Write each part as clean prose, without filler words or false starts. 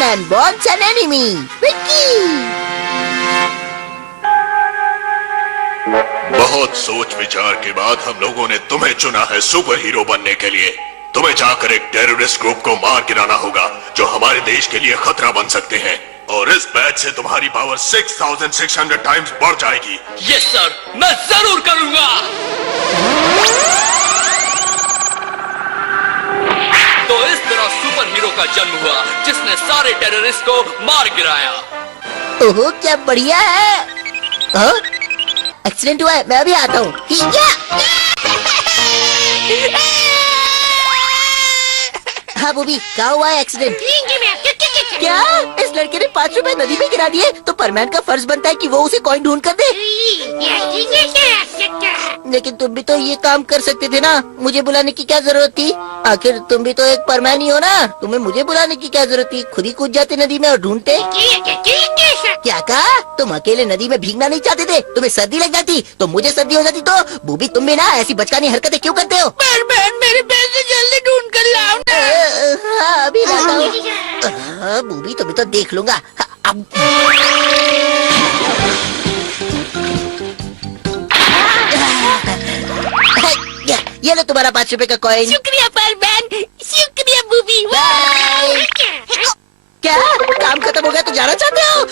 Birdman wants an enemy. Vicky. बहुत सोच विचार के बाद हम लोगों ने तुम्हें चुना है सुपर हीरो बनने के लिए। तुम्हें जाकर एक टेररिस्ट ग्रुप को मार गिराना होगा जो हमारे देश के लिए खतरा बन सकते हैं, और इस बैच से तुम्हारी पावर 6600 टाइम्स बढ़ जाएगी। यस सर, मैं जरूर करूंगा। तो इस तरह सुपर हीरो का जन्म हुआ जिसने सारे टेररिस्ट को मार गिराया। ओहो, क्या बढ़िया है। एक्सीडेंट हुआ है, मैं अभी आता हूँ। हाँ बूबी, कहाँ हुआ है एक्सीडेंट? क्या इस लड़के ने 5 रुपए नदी में गिरा दिए? तो परमैन का फर्ज बनता है कि वो उसे कॉइन ढूंढ कर दे। लेकिन तुम भी तो ये काम कर सकते थे ना, मुझे बुलाने की क्या जरूरत थी? आखिर तुम भी तो एक परमैन ही हो ना, तुम्हें मुझे बुलाने की क्या जरूरत थी? खुद ही कूद जाते नदी में और ढूंढते। क्या कहा? तुम अकेले नदी में भीगना नहीं चाहते थे? तुम्हें सर्दी लग जाती तो मुझे सर्दी हो जाती। तो बूबी, तुम भी ना ऐसी बचकानी हरकतें क्यों करते हो? मेरे पैसे जल्दी ढूंढ कर लाओ ना। हाँ, अभी लाता हूँ। बूबी, तुम्हें तो देख लूंगा। अब ये लो तुम्हारा 5 रुपए का कॉइन। शुक्रिया परमैन, शुक्रिया बूबी। क्या काम खत्म हो गया तो जाना चाहते हो?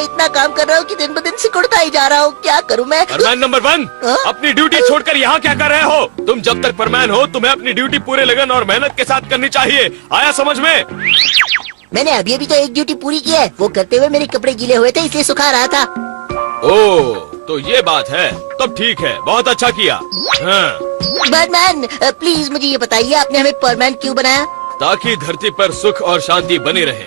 इतना काम कर रहा हूँ कि दिन ब दिन सिकुड़ता ही जा रहा हूँ। क्या करूँ मैं? परमैन नंबर 1, अपनी ड्यूटी छोड़कर यहाँ क्या कर रहे हो? तुम जब तक परमैन हो तुम्हें अपनी ड्यूटी पूरे लगन और मेहनत के साथ करनी चाहिए। आया समझ में? मैंने अभी अभी तो एक ड्यूटी पूरी की है। वो करते हुए मेरे कपड़े गीले हुए थे, इसलिए सुखा रहा था। ओह, तो ये बात है। तब ठीक है, बहुत अच्छा किया। हाँ। बर्डमैन, प्लीज मुझे ये बताइए, आपने हमें परमैन क्यों बनाया? ताकि धरती पर सुख और शांति बनी रहे।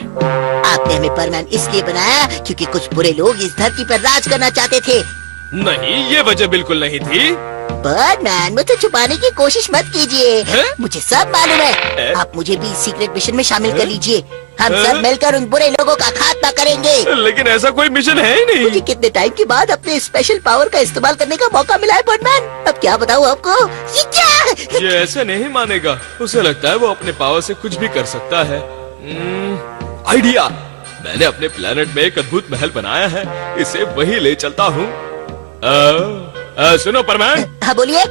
आपने हमें परमैन इसलिए बनाया क्योंकि कुछ बुरे लोग इस धरती पर राज करना चाहते थे। नहीं, ये वजह बिल्कुल नहीं थी। बर्डमैन, मुझे छुपाने की कोशिश मत कीजिए। हैं? मुझे सब मालूम है। आप मुझे भी सीक्रेट मिशन में शामिल कर लीजिए। हम सब मिलकर उन बुरे लोगों का खात्मा करेंगे। लेकिन ऐसा कोई मिशन है ही नहीं। मुझे कितने टाइम के बाद अपने स्पेशल पावर का इस्तेमाल करने का मौका मिला है बर्डमैन। अब क्या बताऊँ आपको? ये क्या? ये ऐसे नहीं मानेगा। उसे लगता है वो अपने पावर से कुछ भी कर सकता है। आइडिया! मैंने अपने प्लेनेट में एक अद्भुत महल बनाया है, इसे वही ले चलता हूँ। सुनो परमैन। हाँ बोलिए।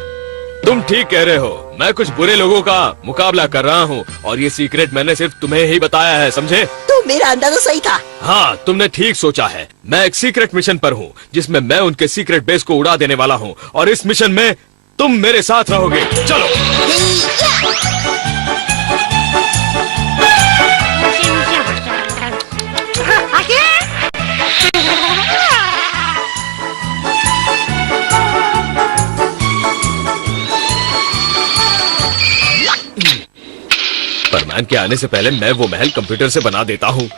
तुम ठीक कह रहे हो, मैं कुछ बुरे लोगों का मुकाबला कर रहा हूँ और ये सीक्रेट मैंने सिर्फ तुम्हें ही बताया है, समझे? तो मेरा अंदाजा सही था। हाँ, तुमने ठीक सोचा है। मैं एक सीक्रेट मिशन पर हूँ जिसमें मैं उनके सीक्रेट बेस को उड़ा देने वाला हूँ, और इस मिशन में तुम मेरे साथ रहोगे। चलो। परमैन के आने से पहले मैं वो महल कंप्यूटर से बना देता हूँ।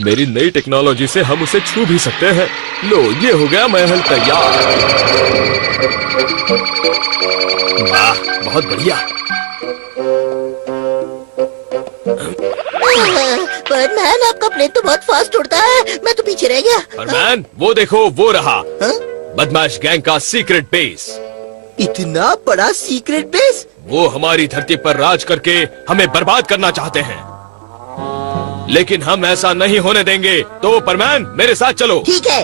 मेरी नई टेक्नोलॉजी से हम उसे छू भी सकते हैं। लो, ये हो गया महल तैयार। वाह, बहुत बढ़िया। परमैन, आपका प्लेन तो बहुत फास्ट उड़ता है, मैं तो पीछे रह गया। परमैन, वो देखो, वो रहा बदमाश गैंग का सीक्रेट बेस। इतना बड़ा सीक्रेट बेस? वो हमारी धरती पर राज करके हमें बर्बाद करना चाहते हैं, लेकिन हम ऐसा नहीं होने देंगे। तो परमैन, मेरे साथ चलो। ठीक है।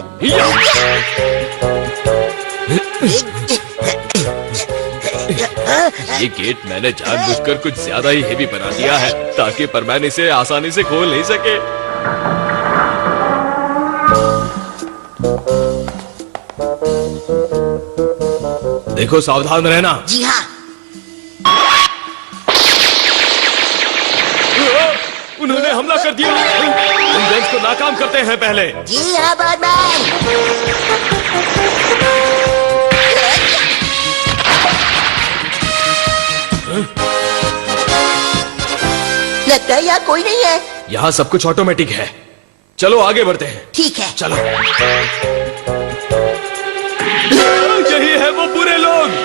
ये गेट मैंने जानबूझकर कुछ ज्यादा ही हेवी बना दिया है ताकि परमैन इसे आसानी से खोल नहीं सके। देखो, सावधान रहना। जी हाँ। उन्होंने हमला कर दिया। हम गन्स को नाकाम करते हैं पहले। जी हाँ बर्डमैन। लगता है यहाँ कोई नहीं है। यहाँ सब कुछ ऑटोमेटिक है। चलो आगे बढ़ते हैं। ठीक है। चलो। यही है वो बुरे लोग।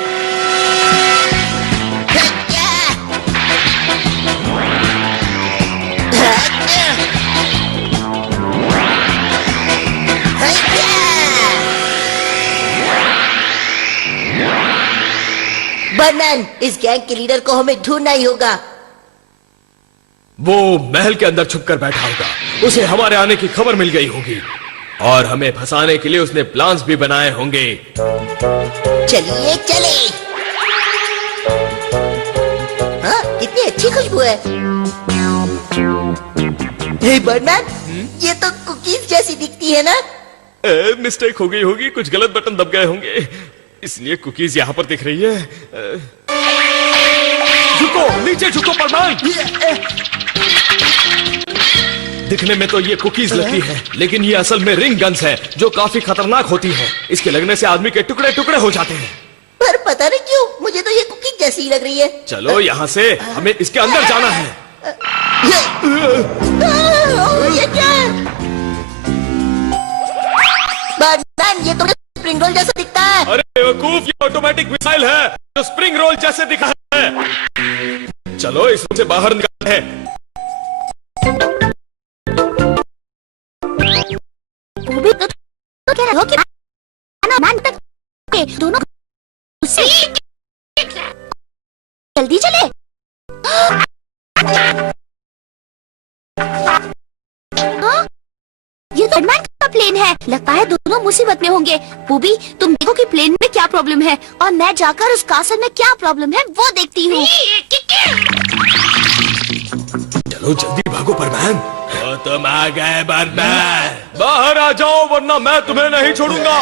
बर्डमैन, इस गैंग के लीडर को हमें ढूंढना ही होगा। वो महल के अंदर छुपकर बैठा होगा। उसे हमारे आने की खबर मिल गई होगी और हमें फंसाने के लिए उसने प्लान्स भी बनाए होंगे। चलिए चले। हाँ, कितनी अच्छी खुशबू है। हे बर्डमैन, ये तो कुकीज जैसी दिखती है ना? मिस्टेक हो गई होगी, कुछ गलत बटन दब गए होंगे, इसलिए कुकीज यहाँ पर दिख रही है। झुको, नीचे झुको परमान। दिखने में तो ये कुकीज लगती है, लेकिन ये असल में रिंग गन्स है जो काफी खतरनाक होती है। इसके लगने से आदमी के टुकड़े टुकड़े हो जाते हैं। पर पता नहीं क्यों मुझे तो ये कुकीज जैसी ही लग रही है। चलो यहाँ से, हमें इसके अंदर जाना है। ये क्या है? बर्डमैन, ये तो स्प्रिंग रोल जैसा दिखता है। अरे बेवकूफ, ये ऑटोमेटिक मिसाइल है जो स्प्रिंग रोल जैसे दिखा है। चलो इससे बाहर निकलते हैं। तो कह रहे हो कि दोनों जल्दी चले। हाँ? ये तो बर्डमैन का प्लेन है। लगता है दोनों मुसीबत में होंगे। बूबी, तुम देखो कि प्लेन में क्या प्रॉब्लम है और मैं जाकर उस कासल में क्या प्रॉब्लम है वो देखती हूँ। चलो जल्दी भागो बर्डमैन। तो तुम आ गए बर्डमैन, बाहर आ जाओ वरना मैं तुम्हें नहीं छोड़ूंगा।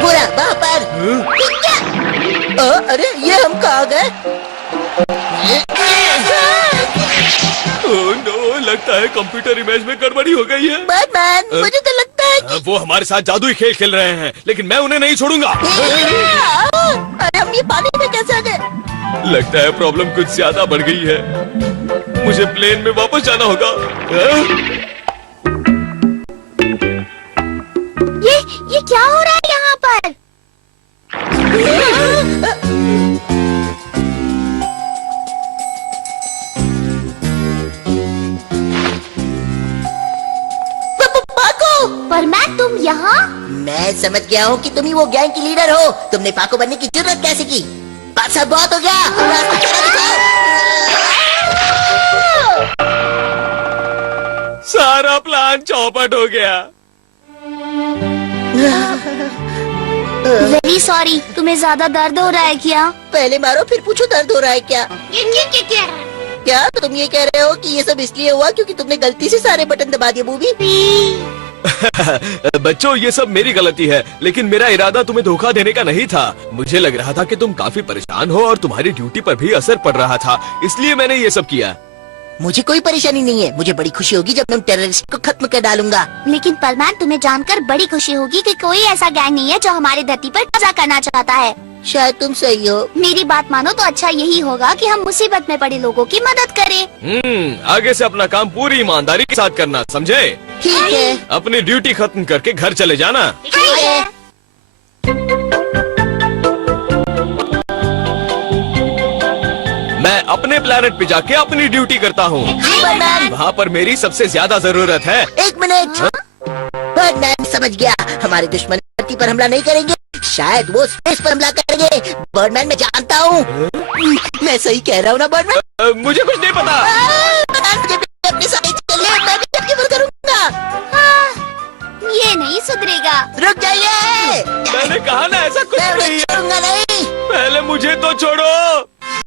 बुरा वहाँ पर। अरे ये हम कहाँ गए? ओह नो, लगता है कंप्यूटर इमेज में गड़बड़ी हो गई है। बर्डमैन, मुझे तो लगता है कि वो हमारे साथ जादुई खेल खेल रहे हैं, लेकिन मैं उन्हें नहीं छोड़ूंगा। अरे हम ये पानी में कैसे आ गए? लगता है प्रॉब्लम कुछ ज्यादा बढ़ गई है। मुझे प्लेन में वापस जाना होगा। ये क्या हो रहा है यहाँ पर? बर्डमैन, तुम यहाँ? मैं समझ गया हूँ कि तुम ही वो गैंग की लीडर हो। तुमने पाको बनने की जरूरत कैसे की? बात सब बहुत हो गया। अब रास्ता तेरा दिखाओ। सारा प्लान चौपट हो गया। वेरी सॉरी, तुम्हें ज्यादा दर्द हो रहा है क्या? पहले मारो फिर पूछो दर्द हो रहा है क्या? क्या तुम ये कह रहे हो कि ये सब इसलिए हुआ क्योंकि तुमने गलती से सारे बटन दबा दिए बूबी? बच्चों, ये सब मेरी गलती है, लेकिन मेरा इरादा तुम्हें धोखा देने का नहीं था। मुझे लग रहा था कि तुम काफी परेशान हो और तुम्हारी ड्यूटी पर भी असर पड़ रहा था, इसलिए मैंने ये सब किया। मुझे कोई परेशानी नहीं है। मुझे बड़ी खुशी होगी जब मैं टेररिस्ट को खत्म कर डालूंगा। लेकिन बर्डमैन, तुम्हें जानकर बड़ी खुशी होगी कि कोई ऐसा गैंग नहीं है जो हमारी धरती पर कब्जा करना चाहता है। शायद तुम सही हो। मेरी बात मानो तो अच्छा यही होगा कि हम मुसीबत में पड़े लोगों की मदद करें। आगे से अपना काम पूरी ईमानदारी के साथ करना, समझे? ठीक है। अपनी ड्यूटी खत्म करके घर चले जाना। ठीक है। मैं अपने प्लेनेट पे जाके अपनी ड्यूटी करता हूँ। वहाँ पर मेरी सबसे ज्यादा जरूरत है। एक मिनट। बर्डमैन समझ गया, हमारे दुश्मन धरती पर हमला नहीं करेंगे, शायद वो स्पेस पर हमला करेंगे। बर्डमैन, मैं जानता हूँ। मैं सही कह रहा हूँ ना बर्डमैन? मुझे कुछ नहीं पता। मुझे भी अपने साथ चलिए, मैं भी आपकी मदद करूँगा। ये नहीं सुधरेगा। रुक जाइए। मैंने कहा ना ऐसा कुछ मैं नहीं उन्हें है। छोड़ूंगा नहीं। पहले मुझे तो छोड़ो।